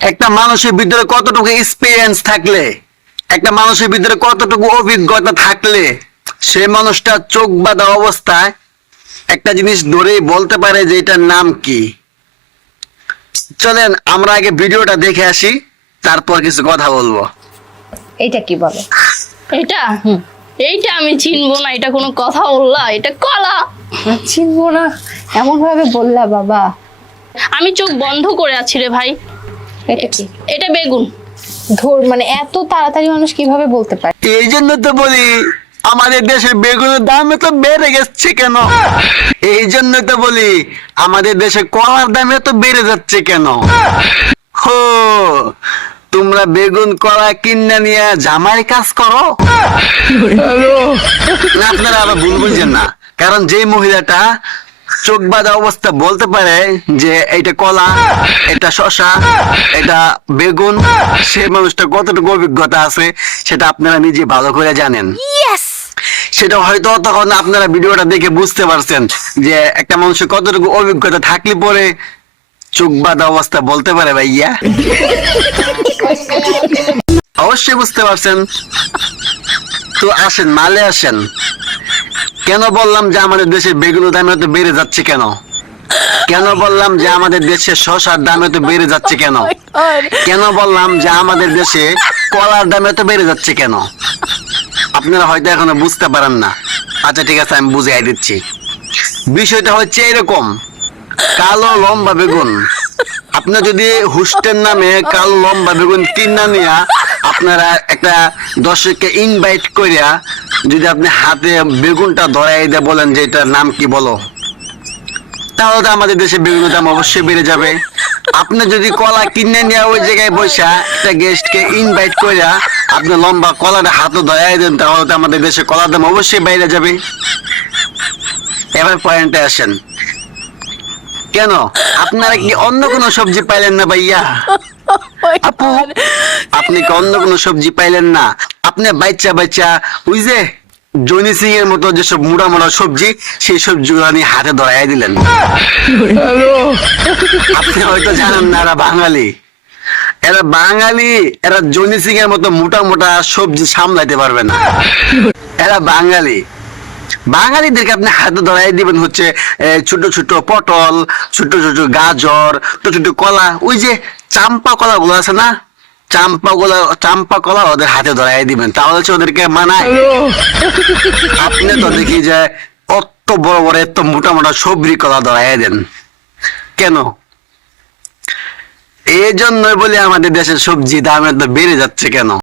একটা মানুষের ভিতরে কতটুকু এক্সপিরিয়েন্স থাকলে, একটা মানুষের ভিতরে কতটুকু অভিজ্ঞতা থাকলে সে মানুষটা চোখ বাঁধা অবস্থায় একটা জিনিস ধরেই বলতে পারে যে এটার নাম কি। চলেন আমরা আগে ভিডিওটা দেখে আসি, তারপর কিছু কথা বলবো। এইটা কি বলে? এটা এইটা আমি চিনবো না, এটা কোনো কথা বললা? এটা কলা। চিনবো না এমন ভাবে বললা বাবা। আমি চোখ বন্ধ করে আছি রে ভাই। এটা কি? এটা বেগুন। ধর মানে এত তাড়াতাড়ি মানুষ কিভাবে বলতে পারে? এই জন্য তো বলি আমাদের দেশে বেগুনের দাম এত বেড়ে গেছে কেন, এই জন্য তো বলি আমাদের দেশে কলার দাম এত বেড়ে যাচ্ছে কেন। হো, তোমরা বেগুন কলা কিনা নিয়ে জামাই কাজ করো। না, আপনারা আবার ভুল বুঝছেন না, কারণ যে মহিলাটা চোখ বাঁধা অবস্থা বলতে পারে যে এটা কলা, এটা শসা, এটা বেগুন, সে মানুষটা কতটুকু অভিজ্ঞতা আছে সেটা আপনারা নিজে ভালো করে জানেন। সেটা হয়তো তখন আপনারা ভিডিওটা দেখে বুঝতে পারছেন যে একটা মানুষের কতটুকু অভিজ্ঞতা থাকলে পরে চোখ বাঁধা অবস্থা বলতে পারে ভাইয়া। অবশ্যই বুঝতে পারছেন। তো আসেন মালে আসেন। কেন বললাম যে আমাদের দেশে বেগুনের দাম এত বেড়ে যাচ্ছে কেন, কেন বললাম যে আমাদের দেশে শসার দাম এত বেড়ে যাচ্ছে কেন, কেন বললাম যে আমাদের দেশে কলার দাম এত বেড়ে যাচ্ছে কেন, আপনারা হয়তো এখনো বুঝতে পারেন না। আচ্ছা ঠিক আছে, আমি বুঝিয়ে দিচ্ছি। বিষয়টা হচ্ছে এরকম, কালো লম্বা বেগুন, আপনার যদি হুস্টের নামে কালো লম্বা বেগুন কিনা নিয়া আপনারা একটা দর্শককে ইনভাইট করিয়া যদি আপনি হাতে বেগুনটা ধরাই দিয়ে বলেন যে এটার নাম কি বলো, তাহলে তো আমাদের দেশে বেগুনের দাম অবশ্যই বেড়ে যাবে। আপনি যদি কলা কিনে নিয়ে ওই জায়গায় বসা একটা গেস্টকে ইনভাইট করিয়া আপনি লম্বা কলাটা হাতে ধরাই দেন, তাহলে তো আমাদের দেশে কলার দাম অবশ্যই বেড়ে যাবে। এবার পয়েন্টে আসেন, কেন আপনারা কি অন্য কোনো সবজি পাইলেন না ভাইয়া? আপু, আপনি কি অন্য কোনো সবজি পাইলেন না? আপনি বাচ্চা বাচ্চা ওই যে জনি সিং এর মতো যেসব মুড়া মুড়া সবজি, সেই সবজিগুলো নিয়ে হাতে ধরাই দিলেন। আপনি হয়তো জানেন না এরা বাঙালি, এরা বাঙালি, এরা জনি সিং এর মতো মোটা মোটা সবজি সামলাইতে পারবে না। এরা বাঙালি, বাঙালিদেরকে আপনি হাতে ধরাই দিবেন হচ্ছে ছোট ছোট পটল, ছোট ছোট গাজর, ছোট ছোট কলা, ওই যে চাম্পা কলা গুলো আছে না, চাম্পা কলা ওদের হাতে ধরাই দিবেন, তাহলে হচ্ছে ওদেরকে মানায়। আপনি তো দেখি যে অত বড় বড় এত মোটা মোটা সবজি কলা ধরাই দেন কেন? এই জন্যই বলি আমাদের দেশের সবজি দাম এত বেড়ে যাচ্ছে কেন।